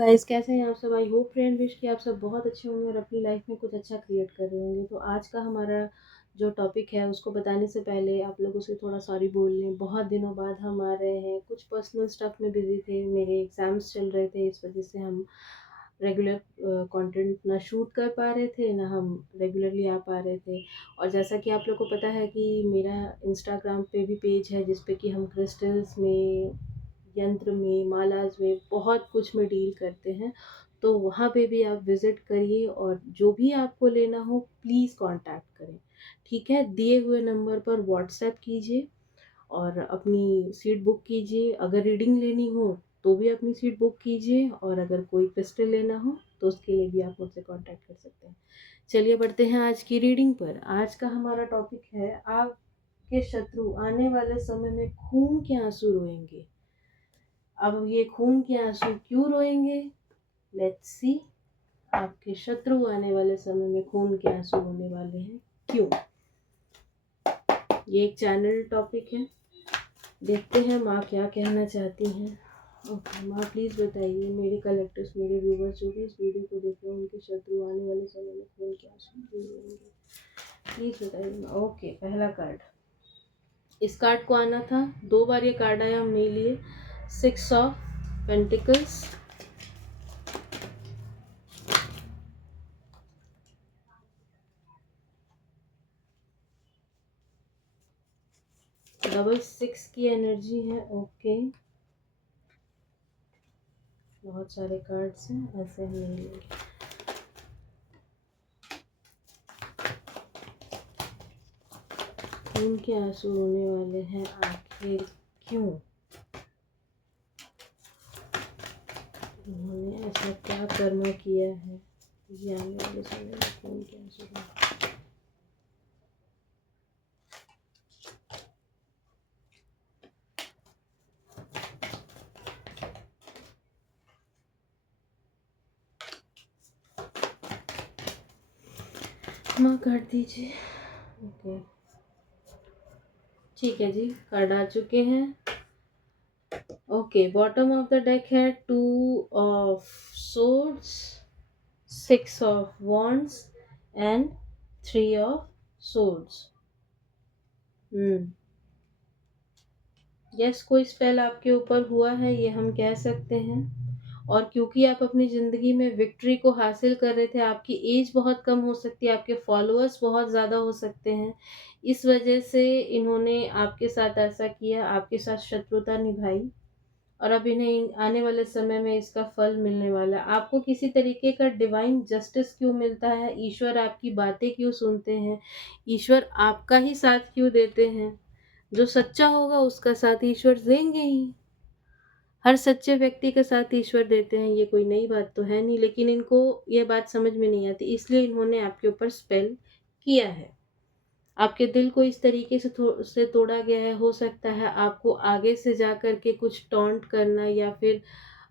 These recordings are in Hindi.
गाइस, कैसे हैं आप सब? आई होप एंड विश कि आप सब बहुत अच्छे होंगे और अपनी लाइफ में कुछ अच्छा क्रिएट कर रहे होंगे। तो आज का हमारा जो टॉपिक है उसको बताने से पहले आप लोगों से थोड़ा सॉरी बोल लें। बहुत दिनों बाद हम आ रहे हैं, कुछ पर्सनल स्टफ में बिजी थे, मेरे एग्जाम्स चल रहे थे, इस वजह से हम रेगुलर कंटेंट ना शूट कर पा रहे थे, ना हम रेगुलरली आ पा रहे थे। और जैसा कि आप लोग को पता है कि मेरा इंस्टाग्राम पे भी पेज है जिस पे कि हम क्रिस्टल्स में, यंत्र में, मालाज में, बहुत कुछ में डील करते हैं। तो वहाँ पे भी आप विज़िट करिए और जो भी आपको लेना हो प्लीज़ कांटेक्ट करें। ठीक है? दिए हुए नंबर पर व्हाट्सएप कीजिए और अपनी सीट बुक कीजिए। अगर रीडिंग लेनी हो तो भी अपनी सीट बुक कीजिए, और अगर कोई क्रिस्टल लेना हो तो उसके लिए भी आप मुझसे कांटेक्ट कर सकते हैं। चलिए बढ़ते हैं आज की रीडिंग पर। आज का हमारा टॉपिक है, आपके शत्रु आने वाले समय में खून के आंसू रोएंगे। अब ये खून के आंसू क्यों रोएंगे? Let's see. आपके शत्रु आने वाले समय में खून के आंसू रोने वाले हैं, क्यों? ये एक चैनल टॉपिक है, देखते हैं माँ क्या कहना चाहती हैं। ओके माँ, प्लीज़ बताइए मेरे कलेक्टर्स, मेरे व्यूवर्स जो भी इस वीडियो को देख रहे हैं, उनके शत्रु आने वाले समय में खून के आंसू क्यों रोएंगे? प्लीज़ बताइए माँ। ओके, पहला कार्ड। इस कार्ड को आना था, 2 बार ये कार्ड आया, हमने लिए 6 ऑफ पेंटिकल्स, डबल 6 की एनर्जी है। ओके, बहुत सारे कार्ड्स हैं, ऐसे हम नहीं लेंगे। खून के आंसू रोने वाले हैं, आखिर क्यों? उन्होंने ऐसा क्या कर्म किया है ये आने वाले समय में खून के आंसू रोने? माँ काट दीजिए। ओके, ठीक है जी, कार्ड आ चुके हैं। Okay, bottom of the deck है 2 of swords, 6 of wands and 3 of swords. Yes, कोई स्पेल आपके ऊपर हुआ है, ये हम कह सकते हैं। और क्योंकि आप अपनी ज़िंदगी में विक्ट्री को हासिल कर रहे थे, आपकी एज बहुत कम हो सकती है, आपके फॉलोअर्स बहुत ज़्यादा हो सकते हैं। इस वजह से इन्होंने आपके साथ ऐसा किया, आपके साथ शत्रुता निभाई, और अब इन्हें आने वाले समय में इसका फल मिलने वाला है। आपको किसी तरीके का डिवाइन जस्टिस क्यों मिलता है? ईश्वर आपकी बातें क्यों सुनते हैं? ईश्वर आपका ही साथ क्यों देते हैं? जो सच्चा होगा उसका साथ ईश्वर देंगे ही। हर सच्चे व्यक्ति का साथ ईश्वर देते हैं, ये कोई नई बात तो है नहीं, लेकिन इनको ये बात समझ में नहीं आती, इसलिए इन्होंने आपके ऊपर स्पेल किया है। आपके दिल को इस तरीके से तोड़ा गया है, हो सकता है आपको आगे से जा कर के कुछ टॉन्ट करना या फिर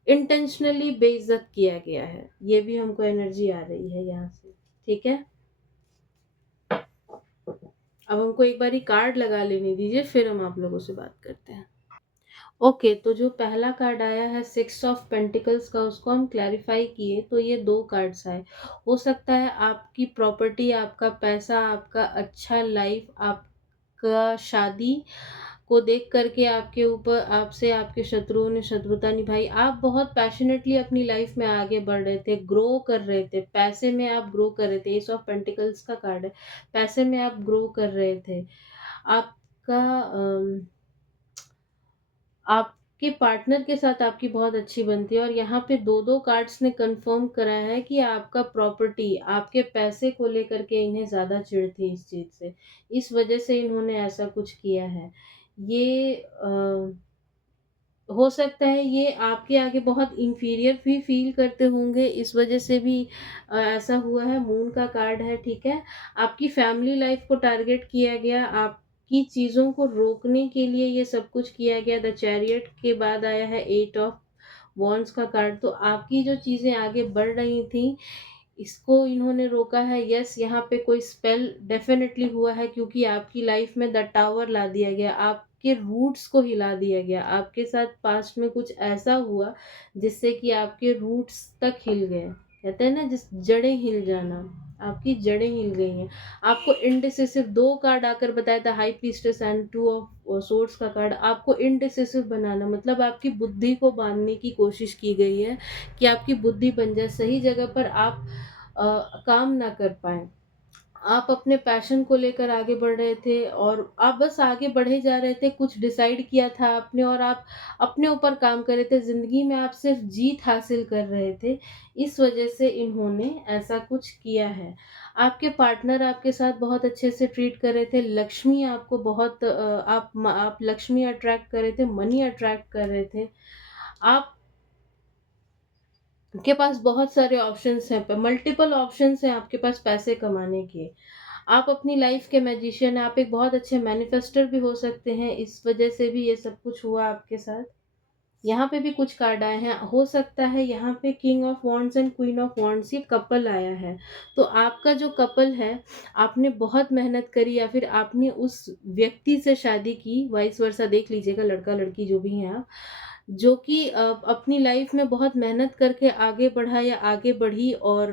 इंटेंशनली बेइज्जत किया गया है। ये भी हमको एनर्जी आ रही है यहाँ से। ठीक है, अब हमको एक बारी कार्ड लगा लेने दीजिए, फिर हम आप लोगों से बात करते हैं। ओके, तो जो पहला कार्ड आया है 6 ऑफ पेंटिकल्स का, उसको हम क्लैरिफाई किए तो ये 2 कार्ड्स आए। हो सकता है आपकी प्रॉपर्टी, आपका पैसा, आपका अच्छा लाइफ, आपका शादी को देख करके आपके ऊपर, आपसे आपके शत्रुओं ने शत्रुता निभाई। आप बहुत पैशनेटली अपनी लाइफ में आगे बढ़ रहे थे, ग्रो कर रहे थे, पैसे में आप ग्रो कर रहे थे। एस ऑफ पेंटिकल्स का कार्ड है, पैसे में आप ग्रो कर रहे थे। आपका आपके पार्टनर के साथ आपकी बहुत अच्छी बनती है, और यहाँ पे 2-2 कार्ड्स ने कंफर्म करा है कि आपका प्रॉपर्टी, आपके पैसे को लेकर के इन्हें ज़्यादा चिढ़ थी इस चीज़ से। इस वजह से इन्होंने ऐसा कुछ किया है। ये हो सकता है ये आपके आगे बहुत इंफीरियर भी फील करते होंगे, इस वजह से भी ऐसा हुआ है। मून का कार्ड है, ठीक है? आपकी फैमिली लाइफ को टारगेट किया गया, आपकी चीज़ों को रोकने के लिए ये सब कुछ किया गया। द चैरियट के बाद आया है 8 ऑफ वॉन्ड्स का कार्ड, तो आपकी जो चीज़ें आगे बढ़ रही थी, इसको इन्होंने रोका है। यस, यहाँ पे कोई स्पेल डेफ़िनेटली हुआ है, क्योंकि आपकी लाइफ में द टावर ला दिया गया। आप आपके रूट्स को हिला दिया गया। आपके साथ पास्ट में कुछ ऐसा हुआ जिससे कि आपके रूट्स तक हिल गए। कहते हैं ना जिस जड़ें हिल जाना, आपकी जड़ें हिल गई हैं। आपको इंडिसिसिव 2 कार्ड आकर बताया था, high priestess and 2 of swords का कार्ड। आपको इंडिसिसिव बनाना मतलब आपकी बुद्धि को बाँधने की कोशिश की गई है कि आपकी बुद्धि बन जाए, सही जगह पर आप काम ना कर पाएँ। आप अपने पैशन को लेकर आगे बढ़ रहे थे और आप बस आगे बढ़े जा रहे थे, कुछ डिसाइड किया था आपने और आप अपने ऊपर काम कर रहे थे, ज़िंदगी में आप सिर्फ़ जीत हासिल कर रहे थे, इस वजह से इन्होंने ऐसा कुछ किया है। आपके पार्टनर आपके साथ बहुत अच्छे से ट्रीट कर रहे थे, लक्ष्मी आपको बहुत आप लक्ष्मी अट्रैक्ट कर रहे थे, मनी अट्रैक्ट कर रहे थे। आप के पास बहुत सारे ऑप्शंस हैं, प मल्टीपल ऑप्शंस हैं आपके पास पैसे कमाने के। आप अपनी लाइफ़ के मैजिशियन हैं, आप एक बहुत अच्छे मैनिफेस्टर भी हो सकते हैं, इस वजह से भी ये सब कुछ हुआ आपके साथ। यहाँ पे भी कुछ कार्ड आए हैं, हो सकता है यहाँ पे king of wands and queen of wands ये कपल आया है। तो आपका जो कपल है, आपने बहुत मेहनत करी या फिर आपने उस व्यक्ति से शादी की, वाइस वर्सा देख लीजिएगा लड़का-लड़की जो भी हैं आप, जो कि अपनी लाइफ़ में बहुत मेहनत करके आगे बढ़ा या आगे बढ़ी और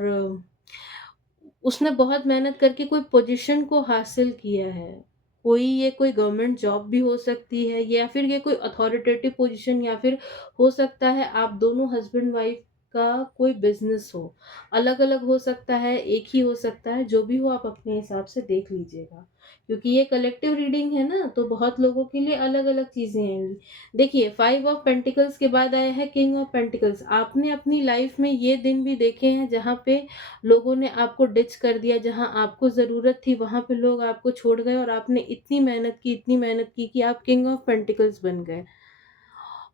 उसने बहुत मेहनत करके कोई पोजीशन को हासिल किया है। कोई गवर्नमेंट जॉब भी हो सकती है या फिर ये कोई अथॉरिटेटिव पोजीशन या फिर हो सकता है आप दोनों हस्बैंड वाइफ का कोई बिज़नेस हो। अलग-अलग हो सकता है, एक ही हो सकता है, जो भी हो आप अपने हिसाब से देख लीजिएगा। क्योंकि ये कलेक्टिव रीडिंग है ना, तो बहुत लोगों के लिए अलग-अलग चीज़ें आएँगी। देखिए 5 ऑफ पेंटिकल्स के बाद आया है किंग ऑफ पेंटिकल्स। आपने अपनी लाइफ में ये दिन भी देखे हैं जहाँ पे लोगों ने आपको डिच कर दिया, जहाँ आपको ज़रूरत थी वहाँ पे लोग आपको छोड़ गए और आपने इतनी मेहनत की कि आप किंग ऑफ पेंटिकल्स बन गए।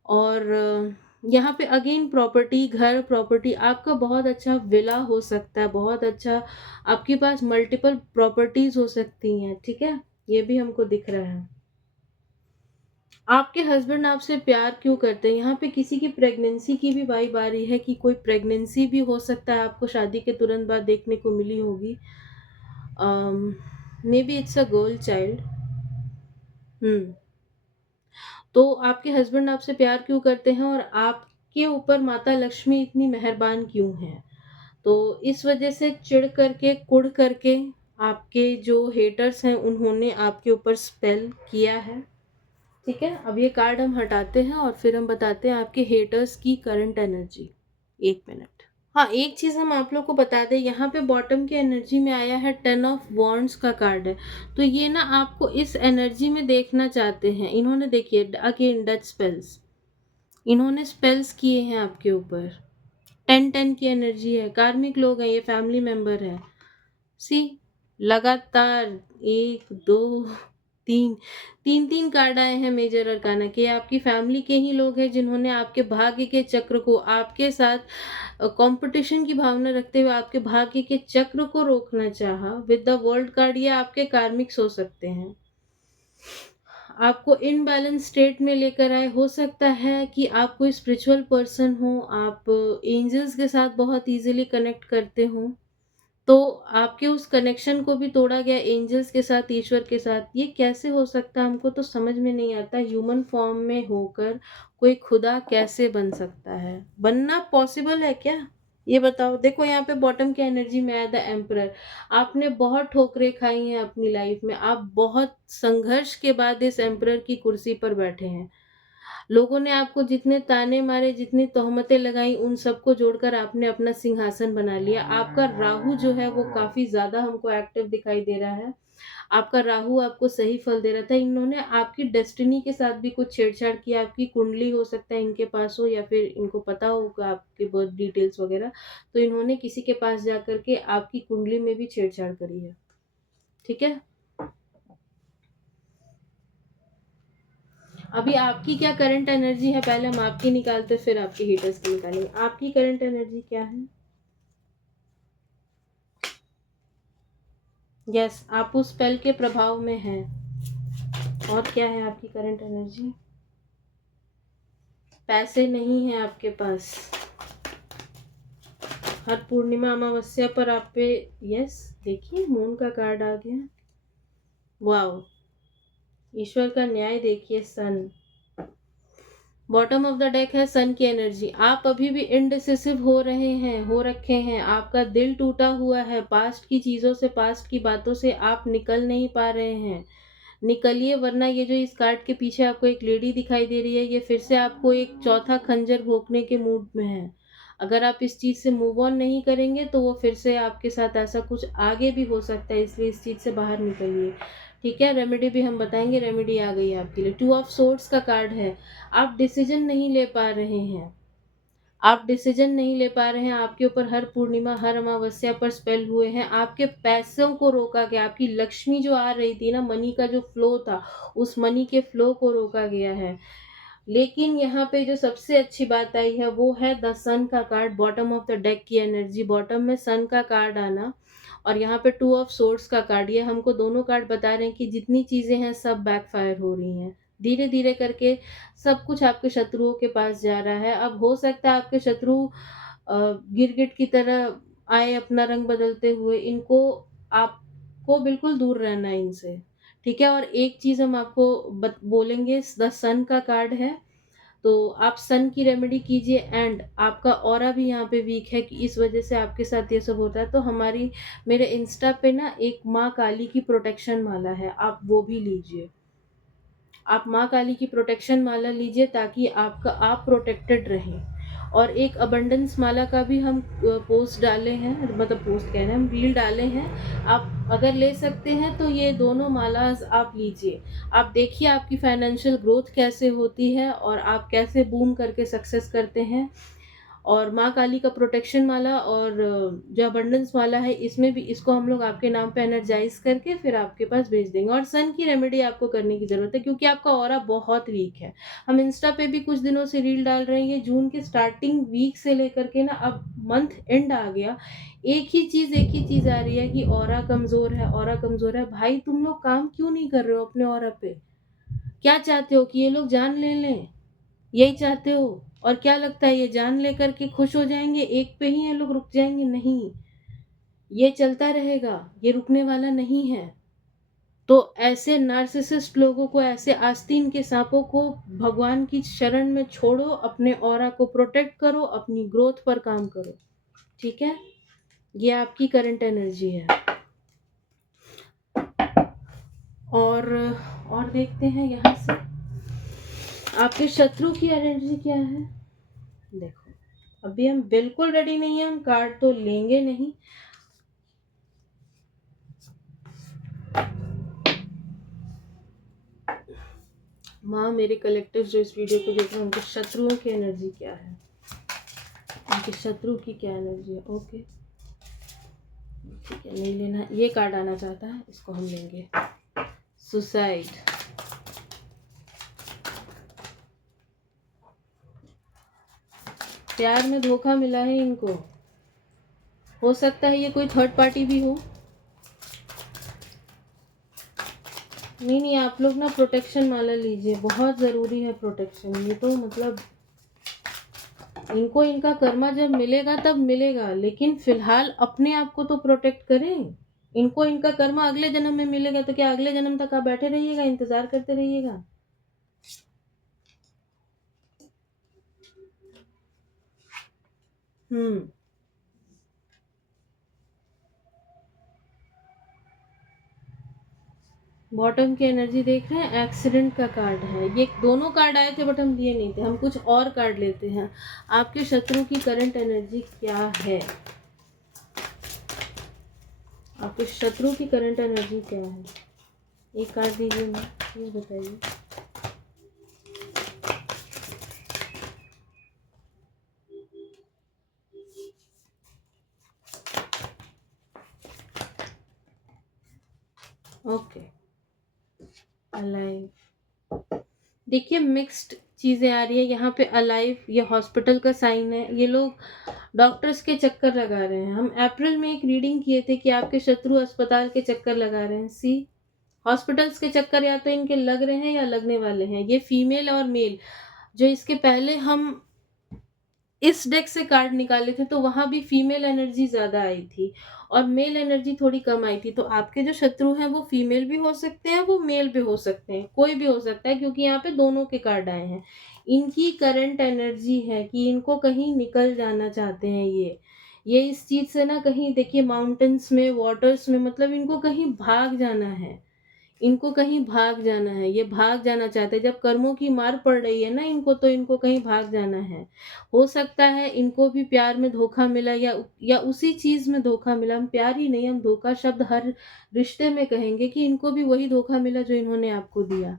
और यहाँ पे अगेन प्रॉपर्टी, घर, प्रॉपर्टी आपका बहुत अच्छा विला हो सकता है, बहुत अच्छा आपके पास मल्टीपल प्रॉपर्टीज़ हो सकती हैं, ठीक है? ये भी हमको दिख रहा है। आपके हस्बैंड आपसे प्यार क्यों करते हैं? यहाँ पे किसी की प्रेगनेंसी की भी वाइब आ रही है कि कोई प्रेगनेंसी भी हो सकता है आपको शादी के तुरंत बाद देखने को मिली होगी। Maybe it's a girl child. हुँ। तो आपके हस्बैंड आपसे प्यार क्यों करते हैं और आपके ऊपर माता लक्ष्मी इतनी मेहरबान क्यों हैं? तो इस वजह से चिढ़ करके, कुढ़ करके आपके जो हेटर्स हैं उन्होंने आपके ऊपर स्पेल किया है। ठीक है? अब ये कार्ड हम हटाते हैं और फिर हम बताते हैं आपके हेटर्स की करंट एनर्जी। 1 मिनट। हाँ, एक चीज़ हम आप लोग को बता दें, यहाँ पे बॉटम की एनर्जी में आया है 10 ऑफ वॉन्ड्स का कार्ड है। तो ये ना आपको इस एनर्जी में देखना चाहते हैं। इन्होंने देखिए अगेन डच स्पेल्स, इन्होंने स्पेल्स किए हैं आपके ऊपर। 10-10 की एनर्जी है, कार्मिक लोग हैं, ये फैमिली मेंबर है। सी लगातार 1, 2, 3, 3-3 कार्ड आए हैं मेजर अरकाना के। आपकी फैमिली के ही लोग हैं जिन्होंने आपके भाग्य के चक्र को आपके साथ कंपटीशन की भावना रखते हुए आपके भाग्य के चक्र को रोकना चाहा। विद द वर्ल्ड कार्ड ये आपके कार्मिक्स हो सकते हैं। आपको इनबैलेंस स्टेट में लेकर आए। हो सकता है कि आप कोई स्पिरिचुअल पर्सन हो, आप एंजल्स के साथ बहुत ईज़िली कनेक्ट करते हो। तो आपके उस कनेक्शन को भी तोड़ा गया एंजल्स के साथ, ईश्वर के साथ। ये कैसे हो सकता है हमको तो समझ में नहीं आता। ह्यूमन फॉर्म में होकर कोई खुदा कैसे बन सकता है? बनना पॉसिबल है क्या? ये बताओ। देखो यहाँ पे बॉटम की एनर्जी में आया द एम्परर। आपने बहुत ठोकरें खाई हैं अपनी लाइफ में। आप बहुत संघर्ष के बाद इस एम्परर की कुर्सी पर बैठे हैं। लोगों ने आपको जितने ताने मारे, जितनी तोहमतें लगाई, उन सबको जोड़कर आपने अपना सिंहासन बना लिया। आपका राहु जो है वो काफ़ी ज़्यादा हमको एक्टिव दिखाई दे रहा है। आपका राहु आपको सही फल दे रहा था। इन्होंने आपकी डेस्टिनी के साथ भी कुछ छेड़छाड़ किया। आपकी कुंडली हो सकता है इनके पास हो या फिर इनको पता होगा आपके बर्थ डिटेल्स वगैरह। तो इन्होंने किसी के पास जाकर के आपकी कुंडली में भी छेड़छाड़ करी है। ठीक है? अभी आपकी क्या करंट एनर्जी है, पहले हम आपकी निकालते फिर आपके हीटर्स की निकालेंगे। आपकी करंट एनर्जी क्या है? यस, आप उस स्पेल के प्रभाव में हैं। और क्या है आपकी करंट एनर्जी? पैसे नहीं हैं आपके पास। हर पूर्णिमा अमावस्या पर आप पे, यस देखिए मून का कार्ड आ गया। वाओ, ईश्वर का न्याय देखिए, सन। बॉटम ऑफ द डेक है सन की एनर्जी। आप अभी भी इनडिसिसिव हो रहे हैं, हो रखे हैं। आपका दिल टूटा हुआ है पास्ट की चीजों से, पास्ट की बातों से आप निकल नहीं पा रहे हैं। निकलिए, वरना ये जो इस कार्ड के पीछे आपको एक लेडी दिखाई दे रही है, ये फिर से आपको एक चौथा खंजर भोंकने के मूड में है। अगर आप इस चीज से मूव ऑन नहीं करेंगे तो वो फिर से आपके साथ ऐसा कुछ आगे भी हो सकता है, इसलिए इस चीज से बाहर निकलिए। ठीक है, रेमेडी भी हम बताएंगे। रेमेडी आ गई है आपके लिए। 2 ऑफ सोर्ड्स का कार्ड है। आप डिसीजन नहीं ले पा रहे हैं, आप डिसीजन नहीं ले पा रहे हैं। आपके ऊपर हर पूर्णिमा, हर अमावस्या पर स्पेल हुए हैं। आपके पैसों को रोका गया, आपकी लक्ष्मी जो आ रही थी ना, मनी का जो फ्लो था, उस मनी के फ्लो को रोका गया है। लेकिन यहाँ पे जो सबसे अच्छी बात आई है वो है द सन का card. Bottom of the deck की एनर्जी, बॉटम में सन का कार्ड आना, और यहाँ पे 2 ऑफ सोर्ड्स का कार्ड। ये हमको दोनों कार्ड बता रहे हैं कि जितनी चीजें हैं सब बैकफायर हो रही हैं। धीरे धीरे करके सब कुछ आपके शत्रुओं के पास जा रहा है। अब हो सकता है आपके शत्रु गिरगिट की तरह आए अपना रंग बदलते हुए। इनको, आपको बिल्कुल दूर रहना है इनसे। ठीक है, और एक चीज हम आपको बोलेंगे, द सन का कार्ड है, तो आप सन की रेमेडी कीजिए। एंड आपका ऑरा भी यहाँ पे वीक है कि इस वजह से आपके साथ ये सब होता है, तो हमारी, मेरे इंस्टा पे ना एक माँ काली की प्रोटेक्शन माला है, आप वो भी लीजिए। आप माँ काली की प्रोटेक्शन माला लीजिए ताकि आपका, आप प्रोटेक्टेड रहें। और एक अबंडेंस माला का भी हम पोस्ट डाले हैं, मतलब पोस्ट कह रहे हैं, हम रील डाले हैं। आप अगर ले सकते हैं तो ये दोनों मालाज आप लीजिए। आप देखिए आपकी फाइनेंशियल ग्रोथ कैसे होती है और आप कैसे बूम करके सक्सेस करते हैं। और माँ काली का प्रोटेक्शन माला और जो अबंडेंस माला है, इसमें भी, इसको हम लोग आपके नाम पे एनर्जाइज करके फिर आपके पास भेज देंगे। और सन की रेमेडी आपको करने की ज़रूरत है क्योंकि आपका ऑरा बहुत वीक है। हम इंस्टा पे भी कुछ दिनों से रील डाल रहे हैं, ये जून के स्टार्टिंग वीक से लेकर के ना अब मंथ एंड आ गया, एक ही चीज़ आ रही है कि ऑरा कमज़ोर है, ऑरा कमज़ोर है। भाई तुम लोग काम क्यों नहीं कर रहे हो अपने ऑरा पे? क्या चाहते हो कि ये लोग जान ले लें? यही चाहते हो? और क्या लगता है ये जान लेकर के खुश हो जाएंगे, एक पे ही ये लोग रुक जाएंगे? नहीं, ये चलता रहेगा, ये रुकने वाला नहीं है। तो ऐसे नार्सिसिस्ट लोगों को, ऐसे आस्तीन के सांपों को भगवान की शरण में छोड़ो, अपने ऑरा को प्रोटेक्ट करो, अपनी ग्रोथ पर काम करो। ठीक है, ये आपकी करंट एनर्जी है। और देखते हैं यहाँ से आपके शत्रु की एनर्जी क्या है। देखो, अभी हम बिल्कुल रेडी नहीं है, हम कार्ड तो लेंगे नहीं। माँ, मेरे कलेक्टिव जो इस वीडियो को देख रहे हैं, उनके शत्रुओं की एनर्जी क्या है, उनके शत्रु की क्या एनर्जी है। ओके, ठीक है, नहीं लेना। ये कार्ड आना चाहता है, इसको हम लेंगे। सुसाइड, प्यार में धोखा मिला है इनको। हो सकता है ये कोई थर्ड पार्टी भी हो। नहीं, आप लोग ना प्रोटेक्शन माला लीजिए, बहुत ज़रूरी है प्रोटेक्शन। ये तो मतलब इनको इनका कर्मा जब मिलेगा तब मिलेगा, लेकिन फिलहाल अपने आप को तो प्रोटेक्ट करें। इनको इनका कर्मा अगले जन्म में मिलेगा, तो क्या अगले जन्म तक आप बैठे रहिएगा, इंतजार करते रहिएगा? बॉटम की एनर्जी देख रहे हैं, एक्सीडेंट का कार्ड है। ये दोनों कार्ड आए थे बट हम लिए नहीं थे, हम कुछ और कार्ड लेते हैं। आपके शत्रु की करंट एनर्जी क्या है? आपके शत्रु की करंट एनर्जी क्या है? एक कार्ड दीजिए, मैं प्लीज बताइए। Okay, alive. देखिए मिक्स्ड चीज़ें आ रही है यहाँ पे। अलाइव, ये हॉस्पिटल का साइन है। ये लोग डॉक्टर्स के चक्कर लगा रहे हैं। हम अप्रैल में एक रीडिंग किए थे कि आपके शत्रु अस्पताल के चक्कर लगा रहे हैं। सी, हॉस्पिटल्स के चक्कर या तो इनके लग रहे हैं या लगने वाले हैं। ये फीमेल और मेल, जो इसके पहले हम इस डेक से कार्ड निकाले थे तो वहाँ भी फीमेल एनर्जी ज़्यादा आई थी और मेल एनर्जी थोड़ी कम आई थी। तो आपके जो शत्रु हैं वो फीमेल भी हो सकते हैं, वो मेल भी हो सकते हैं, कोई भी हो सकता है क्योंकि यहाँ पे दोनों के कार्ड आए हैं। इनकी करंट एनर्जी है कि इनको कहीं निकल जाना चाहते हैं ये इस चीज़ से ना कहीं देखिए माउंटेन्स में, वाटर्स में मतलब इनको कहीं भाग जाना है। इनको कहीं भाग जाना है, ये भाग जाना चाहते हैं। जब कर्मों की मार पड़ रही है ना इनको तो इनको कहीं भाग जाना है। हो सकता है इनको भी प्यार में धोखा मिला या उसी चीज़ में धोखा मिला। हम प्यार ही नहीं, हम धोखा शब्द हर रिश्ते में कहेंगे कि इनको भी वही धोखा मिला जो इन्होंने आपको दिया।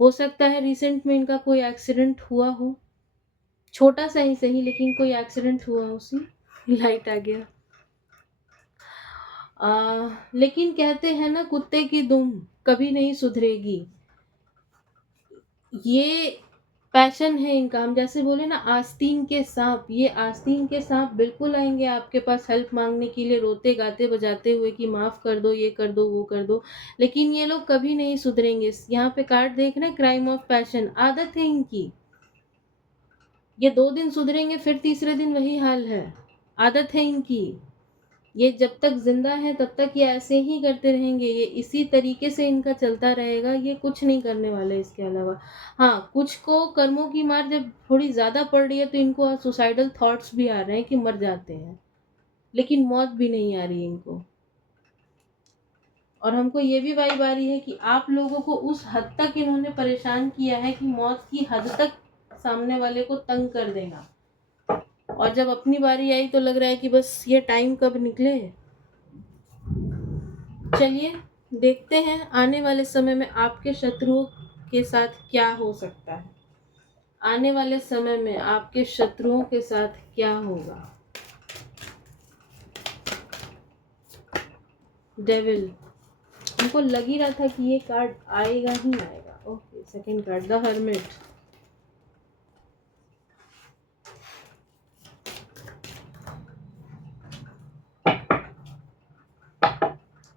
हो सकता है रिसेंट में इनका कोई एक्सीडेंट हुआ हो, छोटा-सा ही सही लेकिन कोई एक्सीडेंट हुआ हो सी लाइट आ गया। लेकिन कहते हैं ना कुत्ते की दुम कभी नहीं सुधरेगी। ये पैशन है इनका। हम जैसे बोले ना आस्तीन के सांप, ये आस्तीन के सांप बिल्कुल आएँगे आपके पास हेल्प माँगने के लिए रोते गाते बजाते हुए कि माफ़ कर दो, ये कर दो, वो कर दो। लेकिन ये लोग कभी नहीं सुधरेंगे। यहाँ पे कार्ड देख रहे हैं क्राइम ऑफ पैशन, आदत है इनकी। ये 2 दिन सुधरेंगे फिर तीसरे दिन वही हाल है। आदत है इनकी। ये जब तक ज़िंदा हैं तब तक ये ऐसे ही करते रहेंगे, ये इसी तरीके से इनका चलता रहेगा, ये कुछ नहीं करने वाले इसके अलावा। हाँ, कुछ को कर्मों की मार जब थोड़ी ज़्यादा पड़ रही है तो इनको सुसाइडल थॉट्स भी आ रहे हैं कि मर जाते हैं, लेकिन मौत भी नहीं आ रही इनको। और हमको ये भी वाइब आ रही है कि आप लोगों को उस हद तक इन्होंने परेशान किया है कि मौत की हद तक सामने वाले को तंग कर देगा। और जब अपनी बारी आई तो लग रहा है कि बस ये टाइम कब निकले। चलिए देखते हैं आने वाले समय में आपके शत्रुओं के साथ क्या हो सकता है। आने वाले समय में आपके शत्रुओं के साथ क्या होगा। डेविल, हमको लग ही रहा था कि ये कार्ड आएगा ही आएगा। Okay, second card the hermit.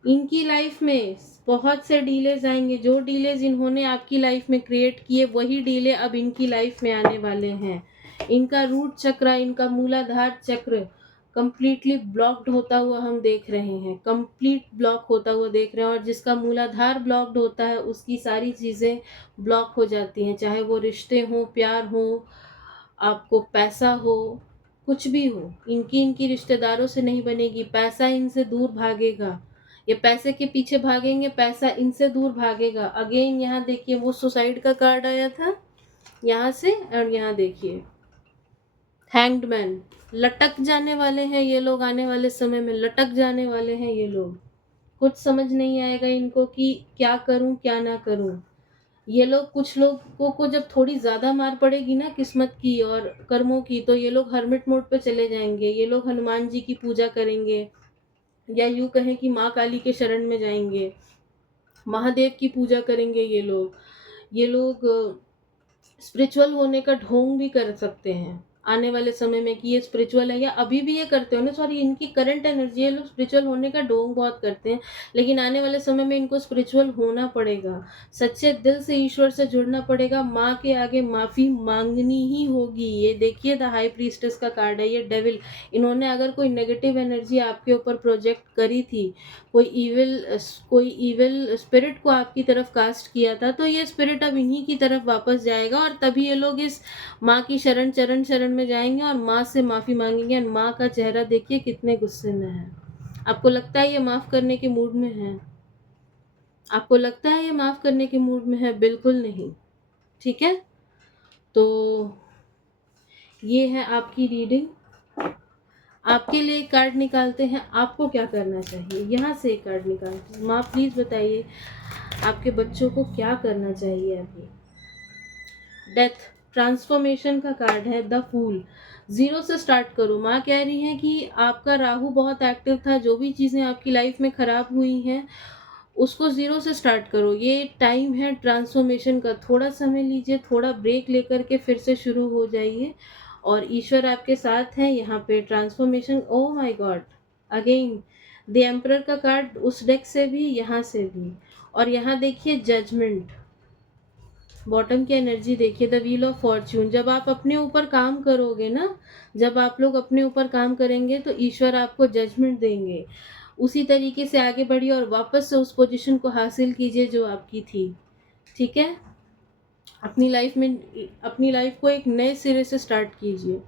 इनकी लाइफ में बहुत से डीलेज आएंगे। जो डीलेज इन्होंने आपकी लाइफ में क्रिएट किए वही डीले अब इनकी लाइफ में आने वाले हैं। इनका रूट चक्र, इनका मूलाधार चक्र कंप्लीटली ब्लॉक्ड होता हुआ हम देख रहे हैं। कंप्लीट ब्लॉक होता हुआ देख रहे हैं और जिसका मूलाधार ब्लॉक्ड होता है उसकी सारी चीज़ें ब्लॉक हो जाती हैं, चाहे वो रिश्ते हों, प्यार हो, आपको पैसा हो, कुछ भी हो। इनकी रिश्तेदारों से नहीं बनेगी, पैसा इनसे दूर भागेगा। ये पैसे के पीछे भागेंगे, पैसा इनसे दूर भागेगा। अगेन यहाँ देखिए वो सुसाइड का कार्ड आया था यहाँ से, और यहाँ देखिए हैंग्ड मैन। लटक जाने वाले हैं ये लोग, आने वाले समय में लटक जाने वाले हैं ये लोग। कुछ समझ नहीं आएगा इनको कि क्या करूं क्या ना करूं। ये लोग, कुछ लोगों को जब थोड़ी ज़्यादा मार पड़ेगी ना किस्मत की और कर्मों की, तो ये लोग हर्मिट मोड पे चले जाएंगे। ये लोग हनुमान जी की पूजा करेंगे या यूँ कहें कि माँ काली के शरण में जाएंगे, महादेव की पूजा करेंगे। ये लोग स्पिरिचुअल होने का ढोंग भी कर सकते हैं आने वाले समय में कि ये स्पिरिचुअल है, या अभी भी ये करते होंगे। सॉरी, इनकी करंट एनर्जी, ये लोग स्पिरिचुअल होने का ढोंग बहुत करते हैं, लेकिन आने वाले समय में इनको स्पिरिचुअल होना पड़ेगा। सच्चे दिल से ईश्वर से जुड़ना पड़ेगा। माँ के आगे माफ़ी मांगनी ही होगी। ये देखिए द हाई प्रीस्टेस का कार्ड है, ये डेविल। इन्होंने अगर कोई नेगेटिव एनर्जी आपके ऊपर प्रोजेक्ट करी थी, कोई इविल स्पिरिट को आपकी तरफ कास्ट किया था, तो ये स्पिरिट अब इन्हीं की तरफ वापस जाएगा और तभी ये लोग इस माँ की शरण में जाएंगे और माँ से माफ़ी मांगेंगे। और माँ का चेहरा देखिए कितने गुस्से में है। आपको लगता है ये माफ़ करने के मूड में है? आपको लगता है ये माफ़ करने के मूड में है? बिल्कुल नहीं। ठीक है, तो ये है आपकी रीडिंग। आपके लिए एक कार्ड निकालते हैं, आपको क्या करना चाहिए। यहाँ से एक कार्ड निकालते हैं। माँ प्लीज़ बताइए आपके बच्चों को क्या करना चाहिए अभी। डेथ, ट्रांसफॉर्मेशन का कार्ड है द फूल। 0 से स्टार्ट करो। माँ कह रही हैं कि आपका राहु बहुत एक्टिव था, जो भी चीज़ें आपकी लाइफ में ख़राब हुई हैं उसको 0 से स्टार्ट करो। ये टाइम है ट्रांसफॉर्मेशन का। थोड़ा समय लीजिए, थोड़ा ब्रेक लेकर के फिर से शुरू हो जाइए और ईश्वर आपके साथ हैं। यहाँ पे transformation, oh my God, again the emperor का कार्ड, उस डेक से भी, यहाँ से भी। और यहाँ देखिए जजमेंट। बॉटम की एनर्जी देखिए, द व्हील ऑफ फॉर्च्यून। जब आप अपने ऊपर काम करोगे ना, जब आप लोग अपने ऊपर काम करेंगे तो ईश्वर आपको जजमेंट देंगे। उसी तरीके से आगे बढ़िए और वापस से उस पोजीशन को हासिल कीजिए जो आपकी थी। ठीक है? अपनी लाइफ को एक नए सिरे से स्टार्ट कीजिए।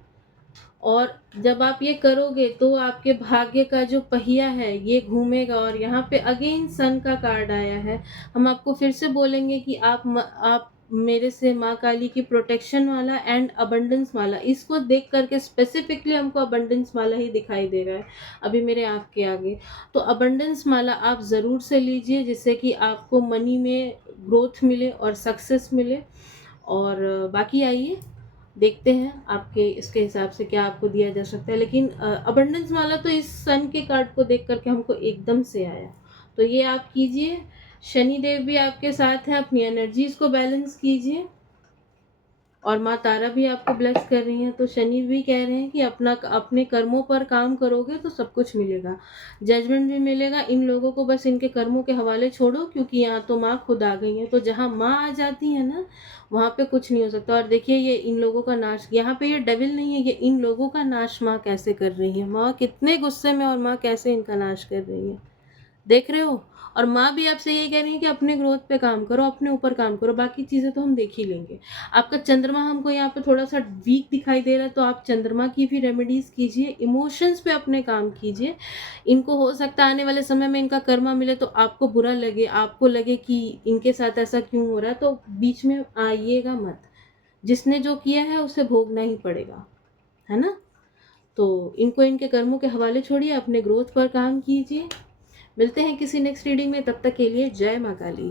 और जब आप ये करोगे तो आपके भाग्य का जो पहिया है ये घूमेगा। और यहाँ पे अगेन सन का कार्ड आया है। हम आपको फिर से बोलेंगे कि आप मेरे से माँ काली की प्रोटेक्शन वाला एंड अबंडेंस वाला, इसको देख करके स्पेसिफिकली हमको अबंडेंस वाला ही दिखाई दे रहा है अभी मेरे आँख के आगे। तो अबंडेंस माला आप ज़रूर से लीजिए, जिससे कि आपको मनी में ग्रोथ मिले और सक्सेस मिले। और बाकी आइए देखते हैं आपके इसके हिसाब से क्या आपको दिया जा सकता है। लेकिन अबंडेंस वाला तो इस सन के कार्ड को देख करके हमको एकदम से आया। तो ये आप कीजिए। शनि देव भी आपके साथ हैं, अपनी एनर्जीज को बैलेंस कीजिए। और माँ तारा भी आपको ब्लेस कर रही हैं। तो शनि भी कह रहे हैं कि अपने कर्मों पर काम करोगे तो सब कुछ मिलेगा, जजमेंट भी मिलेगा। इन लोगों को बस इनके कर्मों के हवाले छोड़ो, क्योंकि यहाँ तो माँ खुद आ गई है। तो जहाँ माँ आ जाती है ना, वहाँ पे कुछ नहीं हो सकता। और देखिए ये इन लोगों का नाश, यहाँ पे ये डेविल नहीं है, ये इन लोगों का नाश माँ कैसे कर रही है। माँ कितने गुस्से में और माँ कैसे इनका नाश कर रही है, देख रहे हो। और माँ भी आपसे यही कह रही है कि अपने ग्रोथ पे काम करो, अपने ऊपर काम करो, बाकी चीज़ें तो हम देख ही लेंगे। आपका चंद्रमा हमको यहाँ पे थोड़ा सा वीक दिखाई दे रहा है, तो आप चंद्रमा की भी रेमेडीज कीजिए, इमोशंस पे अपने काम कीजिए। इनको हो सकता है आने वाले समय में इनका कर्मा मिले तो आपको बुरा लगे, आपको लगे कि इनके साथ ऐसा क्यों हो रहा है, तो बीच में आइएगा मत। जिसने जो किया है उसे भोगना ही पड़ेगा, है ना। तो इनको इनके कर्मों के हवाले छोड़िए, अपने ग्रोथ पर काम कीजिए। मिलते हैं किसी नेक्स्ट रीडिंग में, तब तक के लिए जय माँ काली।